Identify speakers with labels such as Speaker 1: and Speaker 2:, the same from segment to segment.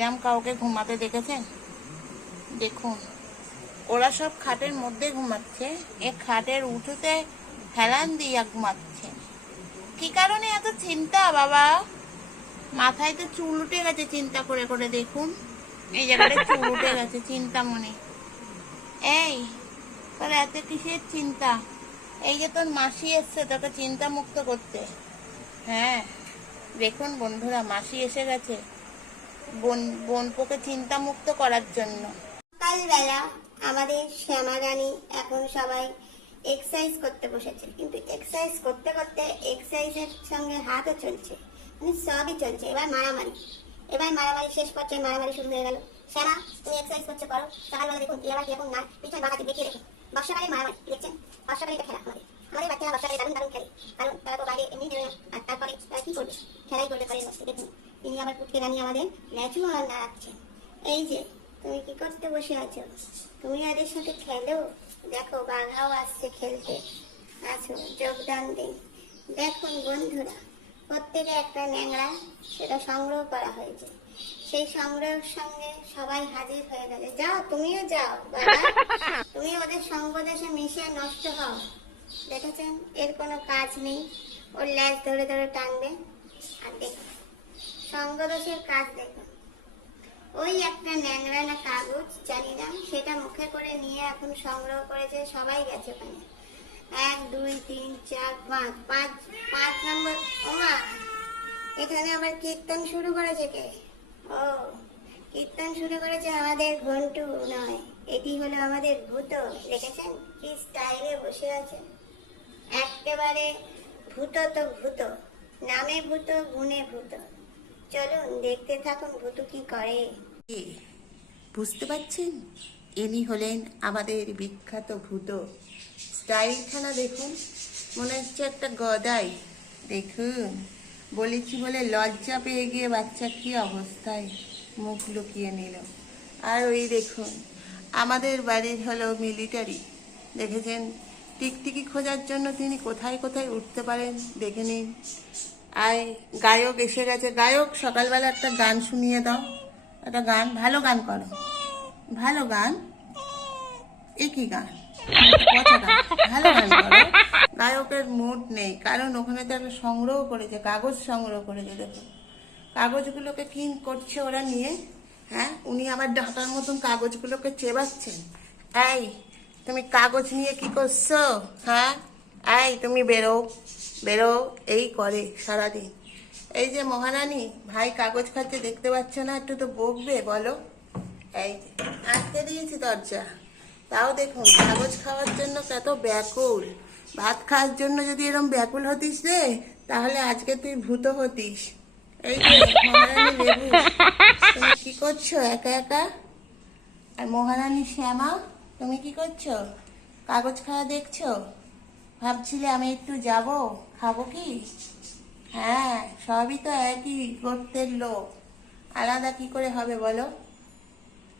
Speaker 1: এরম কাউকে ঘুমাতে দেখেছেন? দেখুন, ওরা সব খাটের মধ্যে ঘুমাচ্ছে। এ খাটের উঠোতে হেলান দিয়া ঘুমাচ্ছে। কি কারণে এত চিন্তা, বাবা? মাথায় তো চুল উঠে গেছে, চিন্তা করে করে দেখুন। এই জায়গাটা চুল উঠে গেছে, চিন্তা মনে। এই, তোর এত কিসের চিন্তা? এই যে তোর মাসি এসছে, তোকে চিন্তা মুক্ত করতে। হ্যাঁ দেখুন বন্ধুরা, মাসি এসে গেছে। বোন চিন্তা মুক্ত করার জন্য।
Speaker 2: সকালবেলা আমাদের শ্যামা রানী এখন সবাই এক্সারসাইজ করতে বসেছে। কিন্তু এক্সারসাইজ করতে করতে এক্সারসাইজের সঙ্গে হাতও চলছে। মানে সবই চলছে। এবার মারামারি। এবার মারামারি শেষ পর্যায়ে মারামারি শুরু হয়ে গেল। শ্যামা, তুমি এক্সারসাইজ করতে পারো সকালবেলা দেখুন এবার কীরকম না পিছনে বাঁকাতে দেখিয়ে দেখুন। বর্ষাকালে মারামারি, দেখছেন? বর্ষাকালে এটা খেলা আমাদের। আমাদের বাচ্চারা বর্ষাকালে দারুণ দারুণ খেলে। কারণ তারা তো বাইরে এমনি বেরোয় আর তারপরে তারা কি করবে? খেলাই করবে মধ্যে, দেখুন। তিনি আবার পুটকে রানী আমাদের ন্যাচু আর নাড়াচ্ছেন এই যে তুমি কি করতে বসে আছো? তুমি এদের সাথে খেলো? দেখো বাঘাও আসছে খেলতে। আসো যোগদান দিন। দেখুন বন্ধুরা প্রত্যেকে একটা ন্যাংরা সেটা সংগ্রহ করা হয়েছে। সেই সংগ্রহের সঙ্গে সবাই হাজির হয়ে গেছে। যাও তুমিও যাও বাবা। তুমি ওদের সঙ্গ দেশে মিশে নষ্ট হও। দেখেছেন? এর কোনো কাজ নেই। ওর ল্যাজ ধরে ধরে টানবে। আর দেখুন সঙ্গদোষের কাজ দেখুন। ওই একটা ন্যাংরা না কাগজ জানি না, সেটা মুখে করে নিয়ে এখন সংগ্রহ করেছে, সবাই গেছে ওখানে। এক, দুই, তিন, চার, পাঁচ পাঁচ পাঁচ নম্বর ওমা এখানে আবার কীর্তন শুরু করেছে কে? ও, কীর্তন শুরু করেছে আমাদের ঘন্টু নয়, এটি হলো আমাদের ভূত, দেখেছেন? কি স্টাইলে বসে আছে। একেবারে ভূত তো ভূত, নামে ভূত, গুণে ভূত। চলুন, দেখতে থাকুন ভূতু কি করে।
Speaker 1: বুঝতে পারছেন? ইনি হলেন আমাদের বিখ্যাত ভূত। স্টাইলখানা দেখুন, মনে হচ্ছে একটা গদাই। দেখুন, বলেছি বলে লজ্জা পেয়ে গিয়ে বাচ্চা কি অবস্থায় মুখ লুকিয়ে নিল। আর ওই দেখুন, আমাদের বাড়ির হলো মিলিটারি। দেখেছেন? টিকটিকি খোঁজার জন্য তিনি কোথায় কোথায় উঠতে পারেন? দেখে নিন। আয় গায়ক এসে গেছে। গায়ক, সকালবেলা একটা গান শুনিয়ে দাও। একটা গান, ভালো গান করো। ভালো গান? এ কি গান? ভালো গান করো। গায়কের মুড নেই। কারণ ওখানে তো একটা সংগ্রহ করেছে, কাগজ সংগ্রহ করেছে, দেখো। কাগজগুলোকে কি করছে ওরা নিয়ে। হ্যাঁ উনি আবার ডাকার মতন কাগজগুলোকে চেবাচ্ছেন। এই, তুমি কাগজ নিয়ে কি করছ? হ্যাঁ? এই, তুমি বেরো বেরো, এই করে সারাদিন। এই যে মহারানী, ভাই কাগজ খাচ্ছে দেখতে পাচ্ছ না, একটু তো বকবে, বলো। এই আটকে দিয়েছি দরজা। তাও দেখুন, কাগজ খাওয়ার জন্য কত ব্যাকুল। ভাত খাওয়ার জন্য যদি এরকম ব্যাকুল হতিস রে, তাহলে আজকে তুই ভূত হতিস। এই যে, মহারানী লেবু, তুমি কি করছ একা একা? আর মহারানী শ্যামা, তুমি কি করছ? কাগজ খাওয়া দেখছ? ভাবছিলে আমি একটু যাব? খাব কি? হ্যাঁ সবই তো একই গোত্রের লোক। আলাদা কি করে হবে বলো?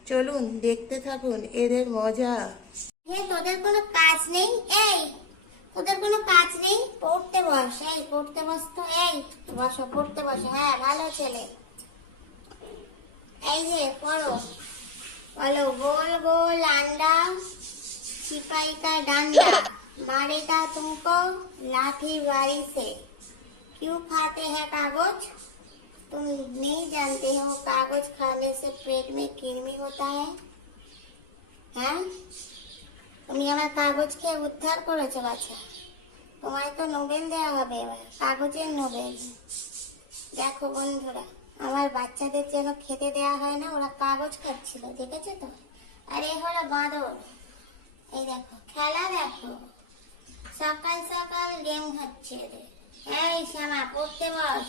Speaker 1: চলুন, দেখতে থাকুন, এদের মজা।
Speaker 2: হে তোদের কোনো কাজ নেই? এই, তোদের কোনো কাজ নেই? পড়তে বস, এই, পড়তে বস তো, এই, বসো, পড়তে বস। হ্যাঁ ভালো ছেলে। এই যে, পড়ো। বলো, গোল গোল, আন্ডা সিপাইকা ডান্ডা। मारेगा तुमको लाठी बारी से क्यों खाते हैं कागज तुम नहीं जानते हो कागज खाने से पेट में कृमि होता है হ্যাঁ তুমি আমার কাগজ খেয়ে উদ্ধার করেছো বাচ্চা তোমায় তো নোবেল দেওয়া হবে এবার কাগজের নোবেল দেখো বন্ধুরা আমার বাচ্চাদের যেন খেতে দেওয়া হয় না ওরা কাগজ খাচ্ছিল দেখেছো তো আর এ হলো বাঁদর এই দেখো খেলা দেখো সকাল সকাল গেম এদের। এই শ্যামা, পড়তে বস।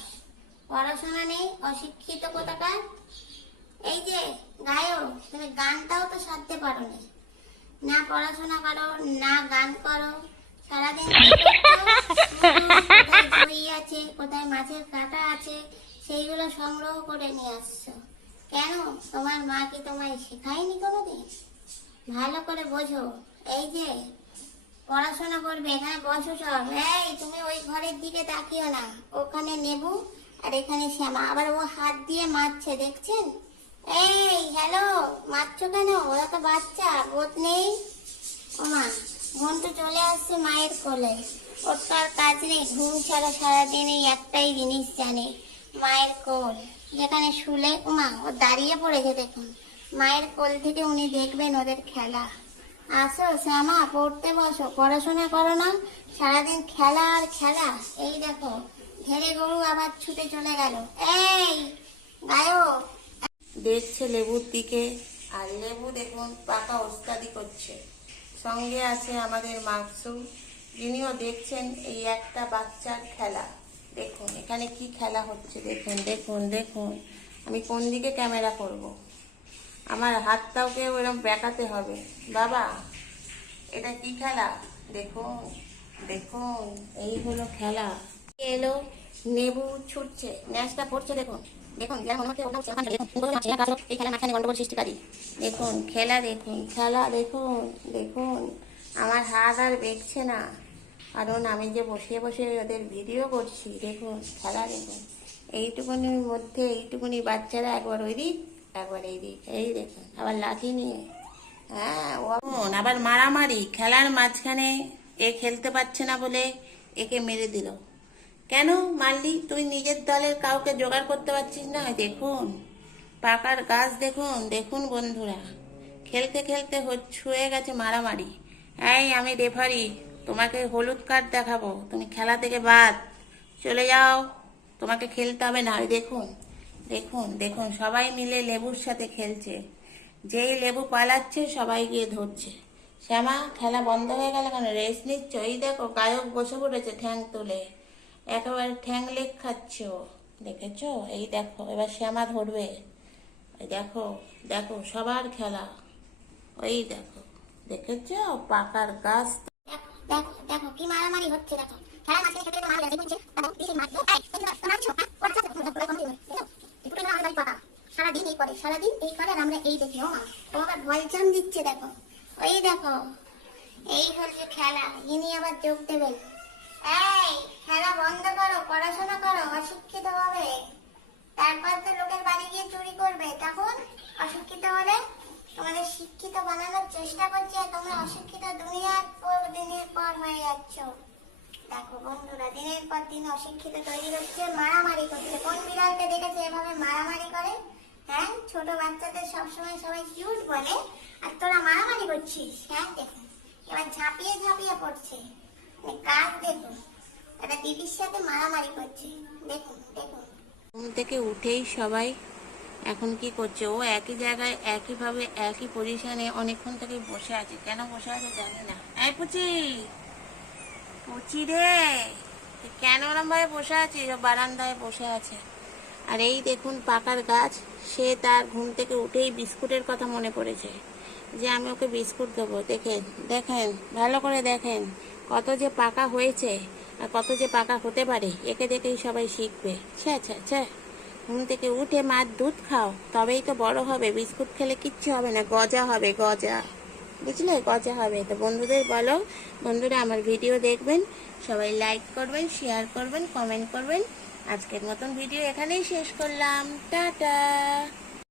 Speaker 2: পড়াশোনা নেই, অশিক্ষিত কোথাকার? এই যে, গায়ক, তুমি গানটাও তো সারতে পারো নি না পড়াশোনা করো, না গান করো। সারাদিন কোথায় আছে, কোথায় মাছের কাঁটা আছে, সেইগুলো সংগ্রহ করে নিয়ে আসছো। কেন? তোমার মা কি তোমায় শেখায়নি কোনোদিন? ভালো করে বোঝো। এই যে পড়াশোনা করবে, এখানে বসো সব। এই, তুমি ওই ঘরের দিকে তাকিও না। ওখানে নেবু আর এখানে শ্যামা। আবার ও হাত দিয়ে মারছে, দেখছেন? এই হ্যালো মারছো কেন? ওরা তো বাচ্চা, বোধ নেই। ও মা ঘন্টু চলে আসছে মায়ের কোলে। ওর তো আর কাজ নেই, ঘুম ছাড়া সারাদিন এই একটাই জিনিস জানে, মায়ের কোল। যেখানে শুলে উমা ও দাঁড়িয়ে পড়েছে দেখুন। মায়ের কোল থেকে উনি দেখবেন ওদের খেলা। আসো শ্যামা, পড়তে বসো, পড়াশোনা করো না। সারাদিন খেলা আর খেলা। এই দেখো ঘেরে গরু আবার ছুটে চলে গেল। এই গায়ক
Speaker 1: দেখছে লেবুর দিকে, আর লেবু দেখুন, পাকা ওস্তাদি করছে। সঙ্গে আছে আমাদের মাকসু। যিনিও দেখছেন এই একটা বাচ্চার খেলা। দেখুন, এখানে কি খেলা হচ্ছে? দেখুন দেখুন দেখুন। আমি কোন দিকে ক্যামেরা করব। আমার হাতটাওকে ওরকম বেঁকাতে হবে। বাবা, এটা কি খেলা? দেখুন দেখুন এই হলো খেলা। এলো, নেবু ছুটছে ন্যাসটা পড়ছে, দেখুন। দেখুন দেখুন, খেলা দেখুন খেলা, দেখুন দেখুন। আমার হাত আর বেঁকছে না। কারণ আমি যে বসে বসে ওদের ভিডিও করছি, দেখুন, খেলা, দেখুন। এইটুকুনির মধ্যে, এইটুকুনি বাচ্চারা একবার ওই দিক একবার এই এই দেখুন আবার লাঠি নিয়ে হ্যাঁ ওমন আবার মারামারি, খেলার মাঝখানে এ খেলতে পারছে না বলে একে মেরে দিল। কেন মারলি তুই নিজের দলের কাউকে জোগাড় করতে পারছিস না? দেখুন, পাকার গাছ দেখুন দেখুন বন্ধুরা। খেলতে খেলতে ছুঁয়ে গেছে মারামারি। এই, আমি রেফারি তোমাকে হলুদ কার্ড দেখাবো। তুমি খেলা থেকে বাদ। চলে যাও, তোমাকে খেলতে হবে না দেখুন দেখুন দেখুন সবাই মিলে লেবুর সাথে খেলছে যেই লেবু পালাচ্ছে সবাই গিয়ে ধরছে শ্যামা খেলা বন্ধ হয়ে গেল কেন রেস্ট নিচ্ছ এই দেখো গায়ক বসে পড়েছে ঠ্যাং তুলে একেবারে ঠ্যাং লেগ খাচ্ছে দেখেছ এই দেখো এবার শ্যামা ধরবে এই দেখো দেখো সবার খেলা ওই দেখো দেখেছ পাকার গাছ
Speaker 2: দেখো দেখো কি মারামারি হচ্ছে দেখো খেলার মাঝখানে খেতে দেখো মারছো দুটো বাড়ি পাকা সারাদিন এই করে সারাদিন এই করে আমরা এই দেখি, ও মা। ও দিচ্ছে, দেখো। ওই দেখো, এই হচ্ছে খেলা। ইনি আবার যোগ দেবেন। এই, খেলা বন্ধ করো, পড়াশোনা করো, অশিক্ষিত হবে। তারপর তো লোকের বাড়ি গিয়ে চুরি করবে। তখন অশিক্ষিত হলে তোমাদের শিক্ষিত বানানোর চেষ্টা করছি তোমরা অশিক্ষিত দুনিয়ার পর দিনের পর হয়ে যাচ্ছ। দেখো বন্ধুরা, দিনের পর দিন অশিক্ষিত তৈরি হচ্ছে, মারামারি করছে। কোন বিড়ালকে দেখেছে এভাবে মারামারি করে? হ্যাঁ ছোট বাচ্চাদের সবসময় সবাই কিউট বলে, আর তোরা মারামারি করছিস? হ্যাঁ দেখুন এবার ঝাঁপিয়ে ঝাঁপিয়ে পড়ছে। মানে কাজ দেখুন একটা দিদির সাথে মারামারি করছে। দেখুন দেখুন
Speaker 1: ঘুম থেকে উঠেই সবাই এখন কি করছে? ও একই জায়গায়, একইভাবে, একই পজিশনে অনেকক্ষণ থেকে বসে আছে। কেন বসে আছে জানি না। এই পুচি! পুচি রে। কেন ওরম ভাবে বসে আছিস ও বারান্দায় বসে আছে। আর এই দেখুন পাকার গাছ, সে তার ঘুম থেকে উঠেই বিস্কুটের কথা মনে পড়েছে যে আমি ওকে বিস্কুট দেবো। দেখেন দেখেন, ভালো করে দেখেন কত যে পাকা হয়েছে আর কত যে পাকা হতে পারে, একে দেখেই সবাই শিখবে। ছ্যা ছ্যা ছ্যা। ঘুম থেকে উঠে মার দুধ খাও, তবেই তো বড় হবে। বিস্কুট খেলে কিচ্ছু হবে না, গজা হবে, গজা। বুঝলে? গজা হবে। তো বন্ধুদের বলো, বন্ধুরা আমার ভিডিও দেখবেন, সবাই লাইক করবেন শেয়ার করবেন কমেন্ট করবেন। আজকের মতন ভিডিও এখানেই শেষ করলাম। টাটা!